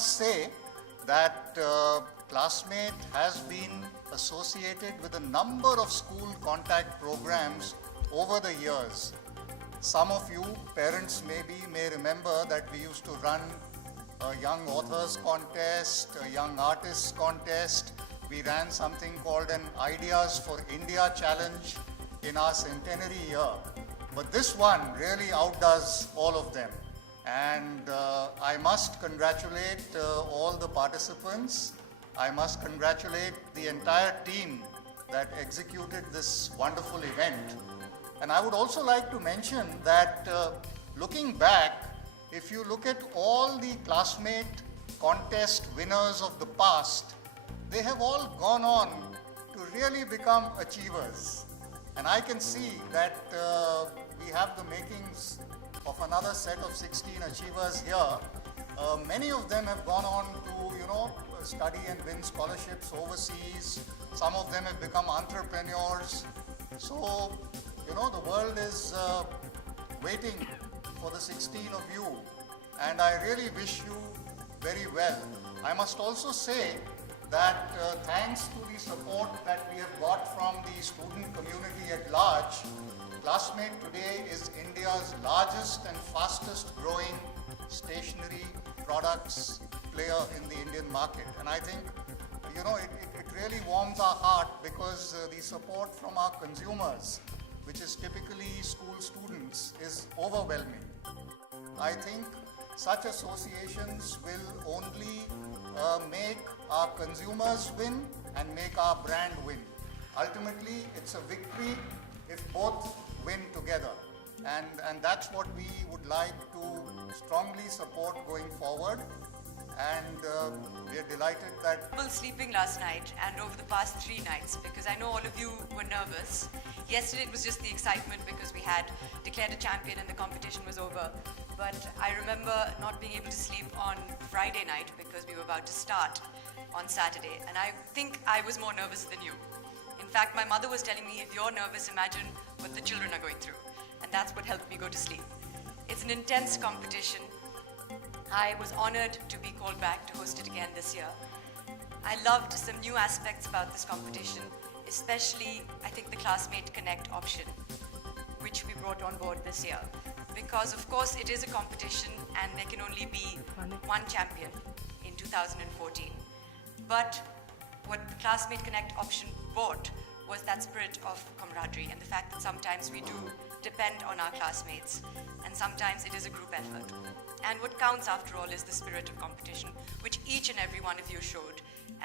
must say that Classmate has been associated with a number of school contact programs over the years. Some of you parents may remember that we used to run a young authors contest, a young artists contest. We ran something called an Ideas for India challenge in our centenary year. But this one really outdoes all of them. And I must congratulate all the participants. I must congratulate the entire team that executed this wonderful event. And I would also like to mention that looking back, if you look at all the Classmate contest winners of the past, they have all gone on to really become achievers. And I can see that we have the makings of another set of 16 achievers here. Many of them have gone on to, study and win scholarships overseas. Some of them have become entrepreneurs. So, the world is waiting for the 16 of you. And I really wish you very well. I must also say that thanks to the support that we have got from the student community at large, Classmate today is India's largest and fastest growing stationery products player in the Indian market. And I think, it really warms our heart because the support from our consumers, which is typically school students, is overwhelming. I think such associations will only make our consumers win and make our brand win. Ultimately, it's a victory if both win together. And that's what we would like to strongly support going forward. And we are delighted that... Sleeping last night and over the past 3 nights, because I know all of you were nervous. Yesterday it was just the excitement because we had declared a champion and the competition was over. But I remember not being able to sleep on Friday night because we were about to start on Saturday. And I think I was more nervous than you. In fact, my mother was telling me, if you're nervous, imagine what the children are going through. And that's what helped me go to sleep. It's an intense competition. I was honored to be called back to host it again this year. I loved some new aspects about this competition, especially, I think, the Classmate Connect option, which we brought on board this year. Because, of course, it is a competition and there can only be one champion in 2014. But what the Classmate Connect option brought was that spirit of camaraderie and the fact that sometimes we do depend on our classmates and sometimes it is a group effort. And what counts, after all, is the spirit of competition, which each and every one of you showed.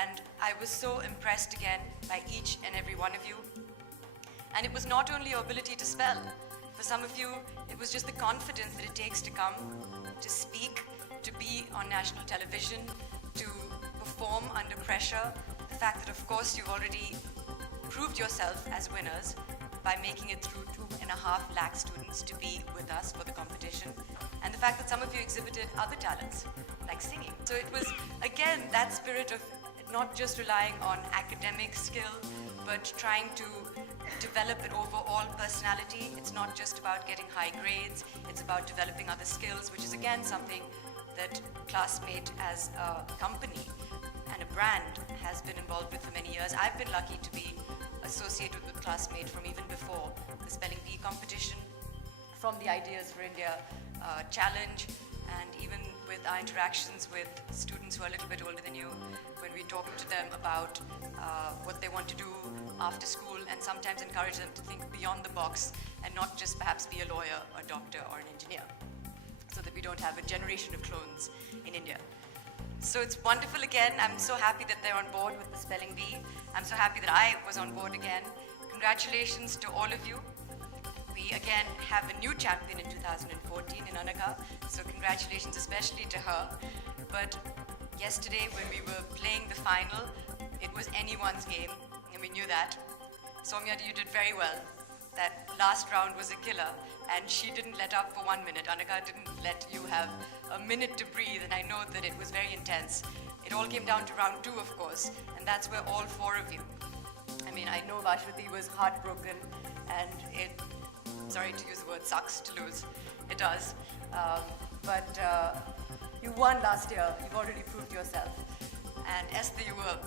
And I was so impressed again by each and every one of you. And it was not only your ability to spell. For some of you, it was just the confidence that it takes to come, to speak, to be on national television, to perform under pressure. The fact that, of course, you've already proved yourself as winners by making it through 2.5 lakh students to be with us for the competition. And the fact that some of you exhibited other talents, like singing. So it was, again, that spirit of not just relying on academic skill, but trying to develop an overall personality. It's not just about getting high grades, it's about developing other skills, which is again something that Classmate as a company and a brand has been involved with for many years. I've been lucky to be associated with Classmate from even before the Spelling Bee competition, from the Ideas for India challenge, and even with our interactions with students who are a little bit older than you, when we talk to them about what they want to do after school, and sometimes encourage them to think beyond the box and not just perhaps be a lawyer, a doctor, or an engineer, so that we don't have a generation of clones in India. So it's wonderful again. I'm so happy that they're on board with the Spelling Bee. I'm so happy that I was on board again. Congratulations to all of you. We again have a new champion in 2014 in Anagha, so congratulations especially to her. But yesterday when we were playing the final, it was anyone's game, and we knew that. Soumya, you did very well. That last round was a killer, and she didn't let up for 1 minute. Anagha didn't let you have a minute to breathe, and I know that it was very intense. It all came down to round 2, of course, and that's where all 4 of you. I mean, I know Vashwati was heartbroken, and it, sorry to use the word, sucks to lose. It does. But You won last year. You've already proved yourself. And Esther, you were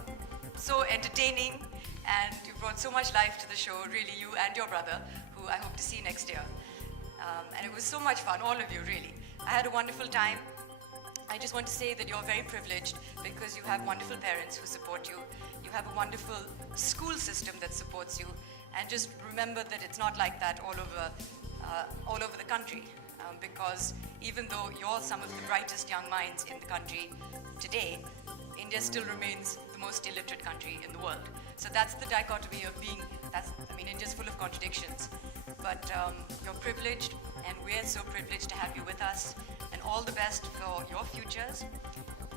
so entertaining and you brought so much life to the show, really, you and your brother, who I hope to see next year. And it was so much fun, all of you, really. I had a wonderful time. I just want to say that you're very privileged because you have wonderful parents who support you. You have a wonderful school system that supports you. And just remember that it's not like that all over the country. Because even though you're some of the brightest young minds in the country today, India still remains the most illiterate country in the world. So that's the dichotomy of being, India's full of contradictions. But you're privileged, and we're so privileged to have you with us. And all the best for your futures.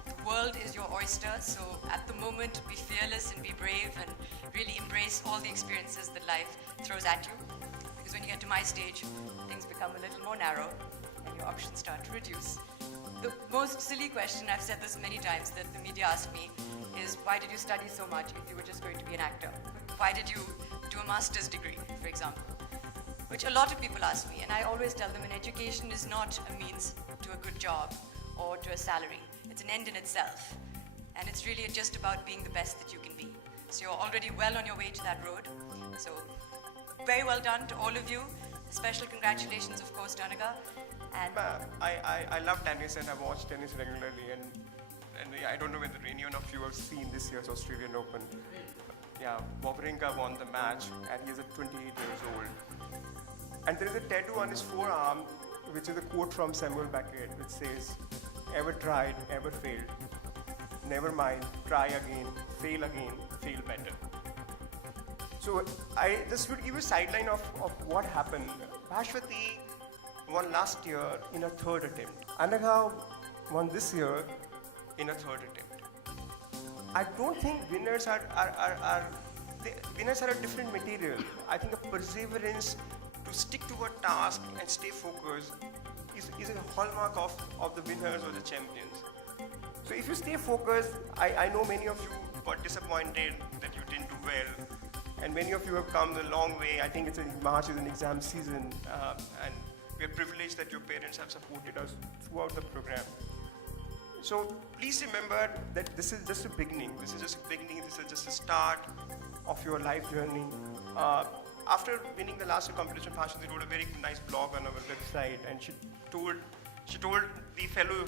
The world is your oyster, so at the moment, be fearless and be brave and really embrace all the experiences that life throws at you. Because when you get to my stage, things become a little more narrow and your options start to reduce. The most silly question, I've said this many times, that the media ask me is, why did you study so much if you were just going to be an actor? Why did you do a master's degree, for example? Which a lot of people ask me, and I always tell them an education is not a means to a good job or to a salary. It's an end in itself. And it's really just about being the best that you can be. So you're already well on your way to that road. So very well done to all of you. Special congratulations, of course, Danica. And I love tennis and I watch tennis regularly, and I don't know whether anyone of you have seen this year's Australian Open. Yeah, Wawrinka won the match and he is at 28 years old. And there is a tattoo on his forearm which is a quote from Samuel Beckett which says, "Ever tried, ever failed. Never mind, try again, fail better." So I just would give you a sideline of what happened. Bhashwati won last year in a third attempt. Anagha won this year in a third attempt. I don't think winners are a different material. I think a perseverance to stick to a task and stay focused is a hallmark of the winners or the champions. So if you stay focused, I know many of you got disappointed that you didn't do well. And many of you have come a long way. I think March is an exam season, and we are privileged that your parents have supported us throughout the program. So please remember that this is just a beginning. This is just a beginning. This is just a start of your life journey. After winning the last year competition, Bhashwati wrote a very nice blog on our website, and she told the fellow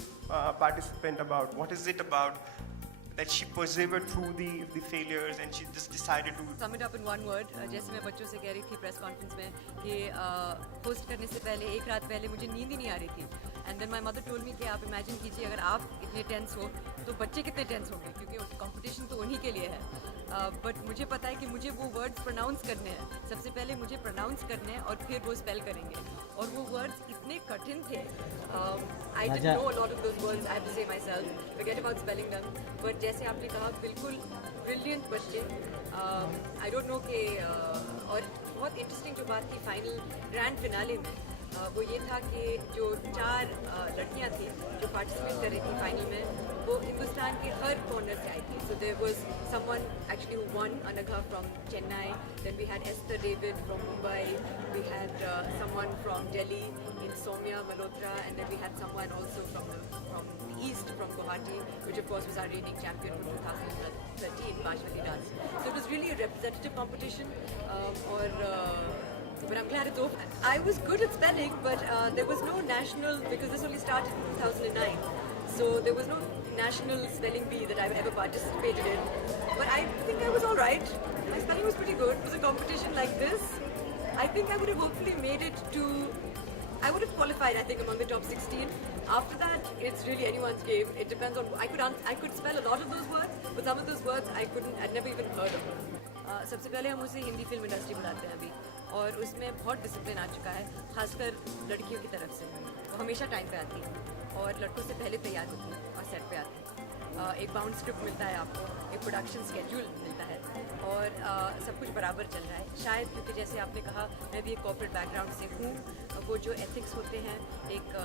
participant about what is it about that she persevered through the failures, and she just decided to sum it up in one word. जैसे मैं बच्चों से कह रही थी press conference में कि host करने से पहले एक रात पहले मुझे नींद ही नहीं आ रही थी. And then my mother told me कि आप इमेजिन कीजिए अगर आप इतने टेंस हो तो बच्चे कितने टेंस होंगे, क्योंकि कंपटीशन तो उन्हीं के लिए है. बट मुझे पता है कि मुझे वो वर्ड्स प्रोनाउंस करने हैं. सबसे पहले मुझे प्रोनाउंस करने हैं और फिर वो स्पेल करेंगे. और वो वर्ड्स इतने कठिन थे. I didn't know a lot of those words, I have to say myself. Forget about spelling them. But जैसे आपने कहा, बिल्कुल ब्रिलियंट बच्चे. आई डोंट नो कि और बहुत इंटरेस्टिंग जो बात थी फाइनल ग्रैंड फिनाले में, वो ये था कि जो 4 लड़कियां थी जो पार्टिसिपेट कर रही थी फाइनल में, वो हिंदुस्तान के हर कॉर्नर से आई थी. So there was someone actually who one, Anagha from Chennai, then we had Esther David from Mumbai, we had someone from Delhi in Soumya Malhotra, and then we had someone also from the east, from Guwahati, which of course was our reigning champion from 2013, Bhashwati dance. So it was really a representative competition, but I'm glad it's over. I was good at spelling, but there was no national, because this only started in 2009. So there was no national spelling bee that I've ever participated in. But I think I was all right. My spelling was pretty good. It was a competition like this. I think I would have hopefully made it to, I would have qualified, I think, among the top 16. After that, it's really anyone's game. It depends on, I could spell a lot of those words, but some of those words I'd never even heard of them. सबसे पहले हम उसे Hindi film industry बुलाते हैं अभी, और उसमें बहुत डिसिप्लिन आ चुका है, खासकर लड़कियों की तरफ से. वो हमेशा टाइम पे आती है और लड़कों से पहले तैयार होती है और सेट पे आती है. एक बाउंड स्क्रिप्ट मिलता है आपको, एक प्रोडक्शन स्केड्यूल मिलता है, और सब कुछ बराबर चल रहा है. शायद क्योंकि जैसे आपने कहा, मैं भी एक कॉर्पोरेट बैकग्राउंड से हूँ. वो जो एथिक्स होते हैं, एक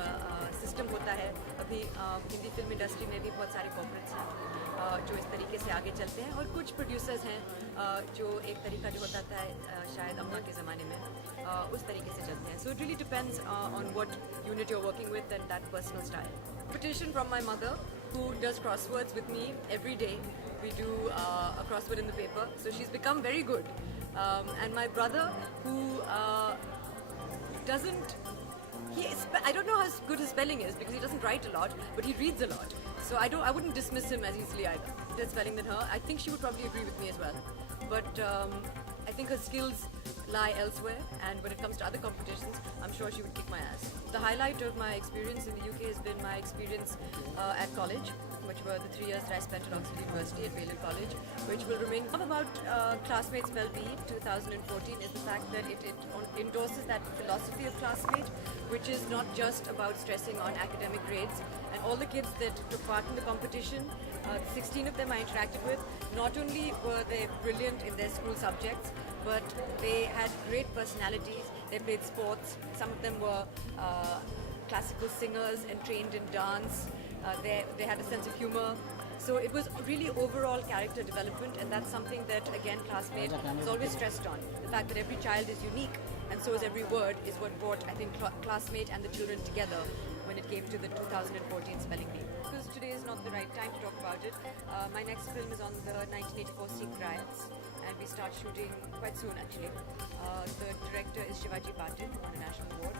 सिस्टम होता है. अभी हिंदी फिल्म इंडस्ट्री में भी बहुत सारे कॉर्पोरेट्स हैं जो इस तरीके से आगे चलते हैं, और कुछ प्रोड्यूसर्स हैं जो एक तरीका जो होता था शायद अम्मा के ज़माने में, उस तरीके से चलते हैं. So it really depends on what unit you are working with and that personal style. competition from my mother, who does crosswords with me every day. We do a crossword in the paper, so she's become very good. And my brother, who doesn't, I don't know how good his spelling is because he doesn't write a lot, but he reads a lot. So I wouldn't dismiss him as easily either. Better spelling than her. I think she would probably agree with me as well. But I think her skills lie elsewhere, and when it comes to other competitions, I'm sure she would kick my ass. The highlight of my experience in the UK has been my experience at college, which were the 3 years that I spent at Oxford University at Balliol College, which will remain. About Classmate Spellbee 2014 is the fact that it endorses that philosophy of Classmate, which is not just about stressing on academic grades. And all the kids that took part in the competition, 16 of them I interacted with, not only were they brilliant in their school subjects, but they had great personalities. They played sports. Some of them were classical singers and trained in dance. They had a sense of humor. So it was really overall character development, and that's something that, again, Classmate has always stressed on. The fact that every child is unique, and so is every word, is what brought, I think, Classmate and the children together when it came to the 2014 spelling bee. Because today is not the right time to talk about it. My next film is on the 1984 Sikh riots, and we start shooting quite soon, actually. The director is Shivaji Patil, who won a national award.